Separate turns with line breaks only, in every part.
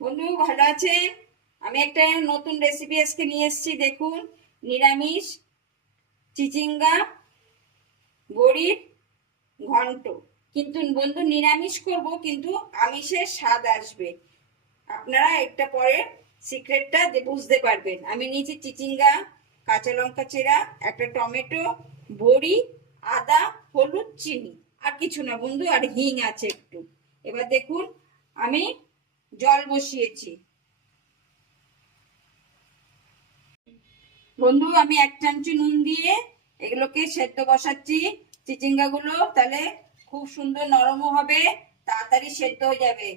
বন্ধু, ভালো আছেন? আমি একটা নতুন রেসিপি আজকে নিয়ে এসেছি, দেখুন। নিরামিষ, চিচিঙ্গা, বড়ির ঘন্ট। কিন্তু বন্ধু, নিরামিষ করব, কিন্তু আমিষের স্বাদ আসবে। আপনারা একটা পরে সিক্রেটটা বুঝতে পারবেন। আমি নিয়েছি চিচিঙ্গা, কাঁচা লঙ্কা চেরা, একটা টমেটো, বড়ি, আদা, হলুদ, চিনি। আর কিছু না বন্ধু, আর হিং আছে একটু। এবার দেখুন, আমি জল বসিয়েছি। বন্ধু, আমি এক চামচি নুন দিয়ে এগুলোকে সেদ্ধ বসাচ্ছি। চিচিঙ্গাগুলো তাহলে খুব সুন্দর নরমও হবে, তাড়াতাড়ি সেদ্ধ হয়ে যাবে।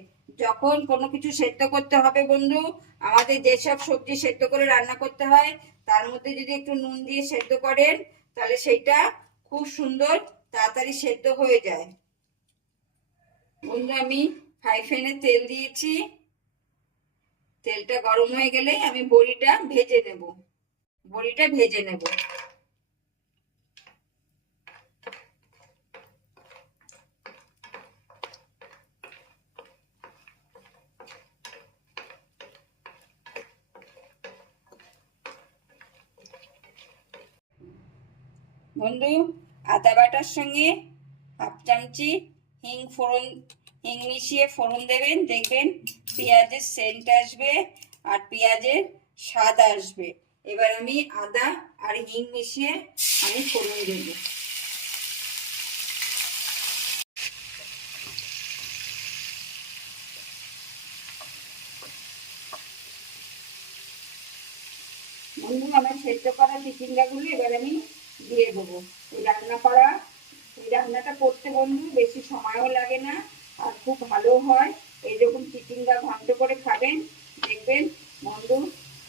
যখন কোনো কিছু সেদ্ধ করতে হবে বন্ধু, আমাদের যেসব সবজি সেদ্ধ করে রান্না করতে হয়, তার মধ্যে যদি একটু নুন দিয়ে সেদ্ধ করেন, তাহলে সেইটা খুব সুন্দর তাড়াতাড়ি সেদ্ধ হয়ে যায়। বন্ধু, আমি ফ্রাই তেল দিয়েছি। তেলটা গরম হয়ে গেলে আমি বড়িটা ভেজে নেব। বড়িটা ভেজে নেব। বন্ধু, আদা বাটার সঙ্গে হাফ চামচি হিং ফোড়ন হিং মিশিয়ে ফোড়ন দেবেন, দেখবেন পেঁয়াজের সেন্ট আসবে আর পেঁয়াজের স্বাদ আসবে। এবার আমি আদা আর হিং মিশিয়ে আমি ফোড়ন দেব। বন্ধু, আমার সেদ্ধ করা চিচিঙ্গাগুলো এবার আমি দিয়ে দেবো। রান্না করা এই রান্নাটা করতে বন্ধু, বেশি সময়ও লাগে না। আর খুব ভালো হয়। এই যখন চিচিঙ্গা ঘন্ট করে খাবেন, দেখবেন বন্ধু,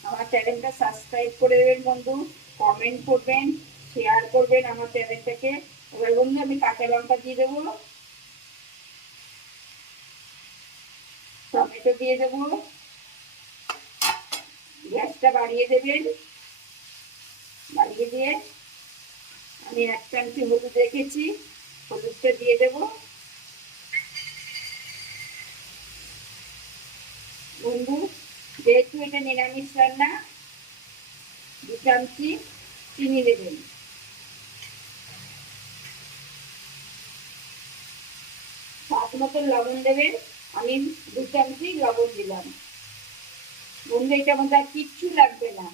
আমার চ্যানেলটা সাবস্ক্রাইব করে দেবেন বন্ধু কমেন্ট করবেন শেয়ার করবেন আমার চ্যানেলটাকে। এবার বন্ধু, আমি কাঁচা লঙ্কা দিয়ে দেবো। টমেটো দিয়ে দেবো। গ্যাসটা বাড়িয়ে দেবেন। বাড়িয়ে দিয়ে আমি এক চামচি হলুদ রেখেছি, হলুদটা দিয়ে দেব বন্ধু যেহেতু এটা নিরামিষ রান্না দু চামচি চিনি দেবেন স্বাদ মতন লবণ দেবেন আমি দু চামচি লবণ দিলাম। বন্ধু, এটা মধ্যে আর কিচ্ছু লাগবে না।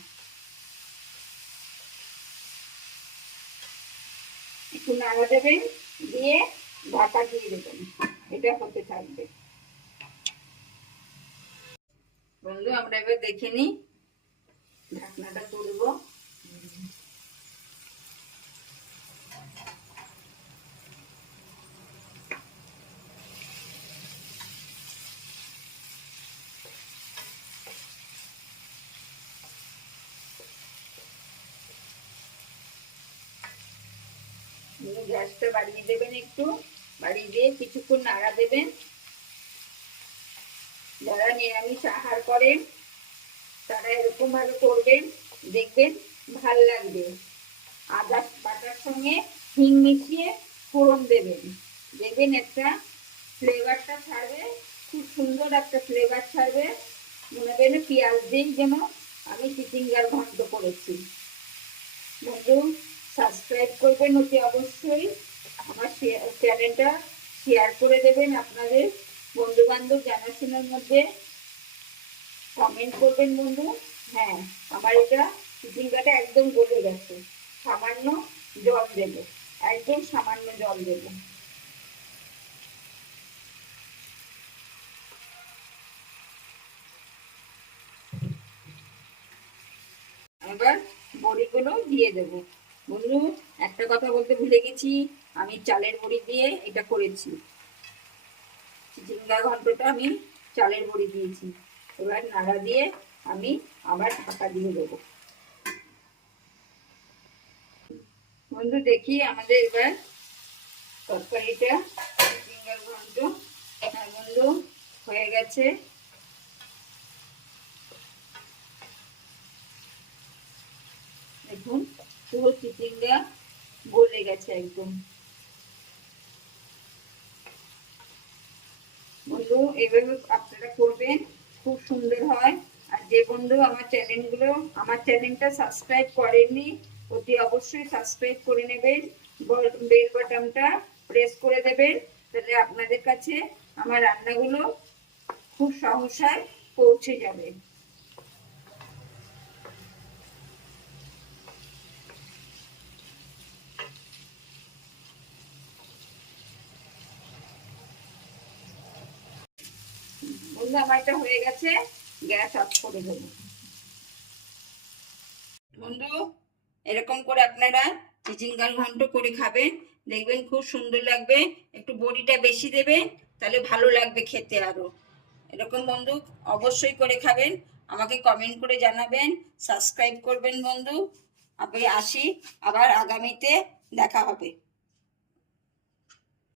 একটু নাড়া দেবেন দিয়ে ঢাকা দিয়ে দেবেন। এটা হতে থাকবে। বন্ধু, আমরা এবার দেখে নিই। ঢাকনাটা তুলবো গ্যাসটা বাড়িয়ে দেবেন একটু। বাড়িয়ে দিয়ে কিছুক্ষণ নাড়া দেবেন। যারা নিরামিষ আহার করেন তারা এরকম ভাবে করবেন দেখবেন ভালো লাগবে। আদা বাটার সঙ্গে হিং মিশিয়ে ফোড়ন দেবেন দেখবেন একটা ফ্লেভারটা ছাড়বে, খুব সুন্দর একটা ফ্লেভার ছাড়বে। মনে করেন পেঁয়াজ দিন যেন আমি চিচিঙ্গার ঘন্ট করেছি। বন্ধু সাবস্ক্রাইব করবেন অতি অবশ্যই আমার চ্যানেলটা শেয়ার করে দেবেন আপনাদের বন্ধু বান্ধব জানাশোনার মধ্যে কমেন্ট করবেন বন্ধু। হ্যাঁ আমার এটা চিচিঙ্গাটা একদম গলে গেছে। সামান্য জল দেব। একদম সামান্য জল দেব। এবার বড়িগুলো দিয়ে দেব। বন্ধু, একটা কথা বলতে ভুলে গেছি। আমি চালের বড়ি দিয়ে এটা করেছি। চিচিঙ্গা ঘন্টটা আমি চালের বড়ি দিয়েছি। এবার নাড়া দিয়ে আমি আবার ঢাকা দিয়ে দেবো। বন্ধু, দেখি আমাদের এবার তরকারিটা চিচিঙ্গার ঘন্ট বন্ধু হয়ে গেছে। দেখুন, পুরো চিচিঙ্গা গলে গেছে একদম। বন্ধু, এভাবে আপনারা করবেন। খুব যে বন্ধু আমার চ্যানেলগুলো, আমার চ্যানেলটা সাবস্ক্রাইব করেননি, অতি অবশ্যই সাবস্ক্রাইব করে নেবেন। বেল বাটনটা প্রেস করে দেবেন। তাহলে আপনাদের কাছে আমার রান্নাগুলো খুব সহসায় পৌঁছে যাবে। আমার এটা হয়ে গেছে, গ্যাস অফ করে দেবো। বন্ধু, এরকম করে আপনারা চিচিঙ্গাল ঘন্ট করে খাবেন, দেখবেন খুব সুন্দর লাগবে, একটু বড়িটা বেশি দেবেন, তাহলে ভালো লাগবে খেতে আরও। এরকম বন্ধু অবশ্যই করে খাবেন, আমাকে কমেন্ট করে জানাবেন সাবস্ক্রাইব করবেন বন্ধু, আমি আসি, আবার আগামীতে দেখা হবে।